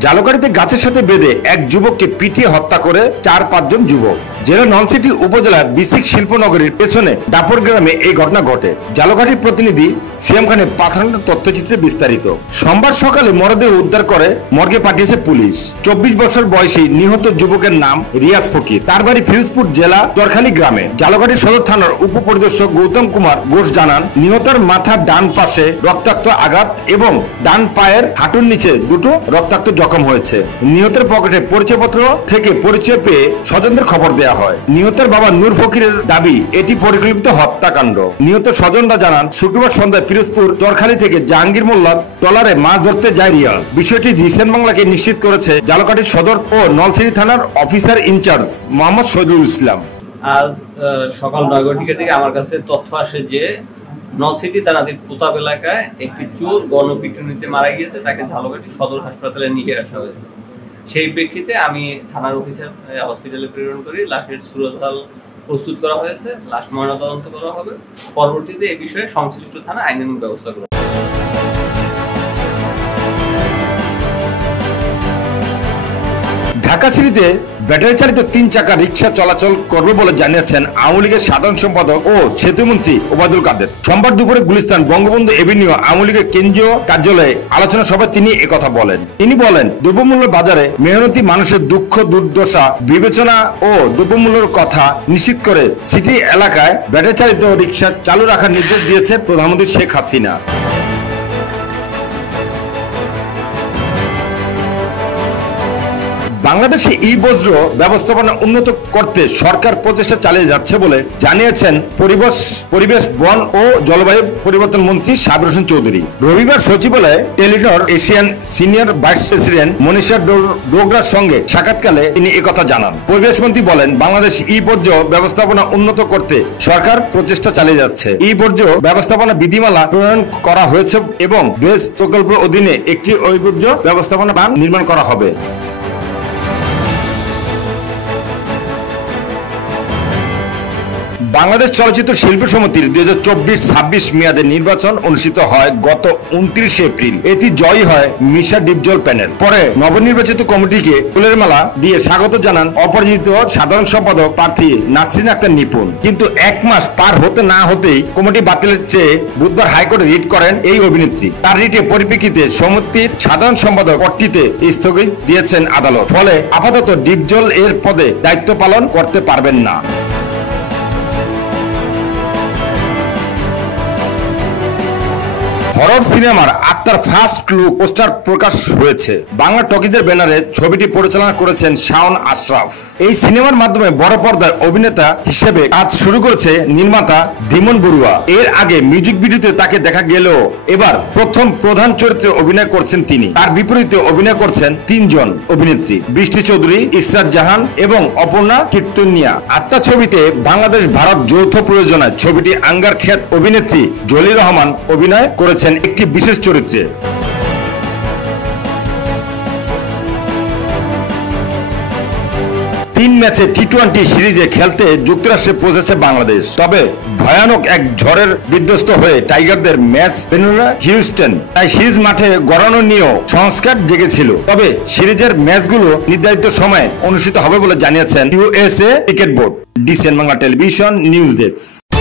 জালকাঠিতে গাছের সাথে বেঁধে এক যুবককে পিটিয়ে হত্যা করে 4-5 জন যুবক। জেলা নলছিটি উপজেলার বিসিক শিল্পনগরীর পেছনে দাপর গ্রামে এই ঘটনা ঘটে। জালকাঠির প্রতিনিধি সিয়াম খানের পাঠানো তথ্যচিত্রে বিস্তারিত। সোমবার সকালে মরদেহ উদ্ধার করে মর্গে পাঠিয়েছে পুলিশ। 24 বছর বয়সী নিহত যুবকের নাম রিয়াজ ফকির। তার বাড়ি ফিরোজপুর জেলা চরখালী গ্রামে। জালকাঠি সদর থানার উপপরিদর্শক গৌতম কুমার ঘোষ জানান, নিহতের মাথার ডান পাশে রক্তাক্ত আঘাত এবং ডান পায়ের হাঁটুর নিচে দুটো রক্তাক্ত জখম হয়েছে। নিহতের পকেটে পরিচয়পত্র থেকে পরিচয় পেয়ে স্বজনদের খবর দেয়া হয়। নিহতের বাবা নূর ফকিরের দাবি এটি পরিকল্পিত হত্যাকাণ্ড। নিহত স্বজনরা জানান, শুক্রবার সন্ধ্যায় পিরোজপুর চরখালী থেকে জাহাঙ্গীর মোল্লার ট্রলারে মাছ ধরতে যায় রিয়াজ। বিষয়টি রিসেন্ট বাংলাকে নিশ্চিত করেছে জালকাঠি সদর ও নলছিটি থানার অফিসার ইনচার্জ মোহাম্মদ শহীদুল ইসলাম। আজ সকাল 9:00 থেকে আমার কাছে তথ্য আসে যে নলছিটি থানাধীন প্রতাপ এলাকায় একটি চোর গণপিটুনিতে মারা গিয়েছে, তাকে ঝালকাঠি সদর হাসপাতালে নিয়ে আসা হয়েছে। সেই প্রেক্ষিতে আমি থানার অফিসার হসপিটালে প্রেরণ করি। লাশের সুরতহাল প্রস্তুত করা হয়েছে, লাশ ময়নাতদন্ত করা হবে। পরবর্তীতে এই বিষয়ে সংশ্লিষ্ট থানা আইনানুগ ব্যবস্থা করবে। ঢাকা সিটিতে ব্যাটারি চালিত 3 চাকা রিক্সা চলাচল করবে বলে জানিয়েছেন আওয়ামী লীগের সাধারণ সম্পাদক ও সেতুমন্ত্রী ওবায়দুল কাদের। সোমবার দুপুরে গুলিস্তান বঙ্গবন্ধু এভিনিউ আওয়ামী লীগের কেন্দ্রীয় কার্যালয়ে আলোচনা সভায় তিনি একথা বলেন। তিনি বলেন, দ্রব্যমূল্যের বাজারে মেহনতি মানুষের দুঃখ দুর্দশা বিবেচনা ও দ্রব্যমূল্যের কথা নিশ্চিত করে সিটি এলাকায় ব্যাটারি চালিত রিক্সা চালু রাখার নির্দেশ দিয়েছে প্রধানমন্ত্রী শেখ হাসিনা। বাংলাদেশে ই-বজ্র ব্যবস্থাপনা উন্নত করতে সরকার প্রচেষ্টা চালিয়ে যাচ্ছে বলে জানিয়েছেন পরিবেশ বন ও জলবায়ু পরিবর্তন মন্ত্রী সাবির হোসেন চৌধুরী। রবিবার সচিবালয়ে Telenor Asian senior vice president Manisha ডোগরার সঙ্গে সাক্ষাৎকালে তিনি একথা জানান। পরিবেশ মন্ত্রী বলেন, বাংলাদেশ ই-বর্জ্য ব্যবস্থাপনা উন্নত করতে সরকার প্রচেষ্টা চালিয়ে যাচ্ছে। ই-বর্জ্য ব্যবস্থাপনা বিধিমালা প্রণয়ন করা হয়েছে এবং বেস প্রকল্পের অধীনে একটি ই-বর্জ্য ব্যবস্থাপনা বান নির্মাণ করা হবে। বাংলাদেশ চলচ্চিত্র শিল্পী সমিতির 2024-26 মেয়াদের নির্বাচন অনুষ্ঠিত হয় গত 29 এপ্রিল। এটি জয়ী হয় মিশা ডিপজল প্যানেল। পরে নবনির্বাচিত কমিটিকে ফুলের মালা দিয়ে স্বাগত জানান অপরাজিত সাধারণ সম্পাদক প্রার্থী নাসরিন আক্তার নিপুণ। কিন্তু 1 মাস পার হতে না হতেই কমিটি বাতিলের চেয়ে বুধবার হাইকোর্টে রিট করেন এই অভিনেত্রী। তার রিটের পরিপ্রেক্ষিতে সমিতির সাধারণ সম্পাদক পদটিতে স্থগিত দিয়েছেন আদালত। ফলে আপাতত ডিপজল এর পদে দায়িত্ব পালন করতে পারবেন না। হরর সিনেমার আত্মার ফার্স্ট লুক পোস্টার প্রকাশ হয়েছে। বাংলা টকিজের ব্যানারে ছবিটি পরিচালনা করেছেন শাওন আশরাফ। এই সিনেমার মাধ্যমে বড় পর্দায় অভিনেতা হিসেবে কাজ শুরু করেছে নির্মাতা ধীমন বড়ুয়া। এর আগে মিউজিক ভিডিওতে তাকে দেখা গেলেও এবার প্রথম প্রধান চরিত্রে অভিনয় করছেন তিনি। তার বিপরীতে অভিনয় করছেন 3 জন অভিনেত্রী, বৃষ্টি চৌধুরী, ইসরাত জাহান এবং অপর্ণা কীর্তনিয়া। আত্মা ছবিতে বাংলাদেশ ভারত যৌথ প্রযোজনায় ছবিটি আঙ্গার খ্যাত অভিনেত্রী জলি রহমান অভিনয় করেছেন একটি বিশেষ চরিত্রে। 3 ম্যাচে টি-20 সিরিজে খেলতে যুক্তরাষ্ট্রে পৌঁছেছে বাংলাদেশ। তবে ভয়ানক এক ঝড়ের বিধ্বস্ত হয়ে টাইগারদের ম্যাচ পেনুরা হিউস্টন। তাই সিরিজ মাঠে গড়ানো নিয়েও সংস্কার জেগেছিল। তবে সিরিজের ম্যাচগুলো নির্ধারিত সময়ে অনুষ্ঠিত হবে বলে জানিয়েছেন ইউএসএ ক্রিকেট বোর্ড। ডিসেন বাংলা টেলিভিশন নিউজ ডেস্ক।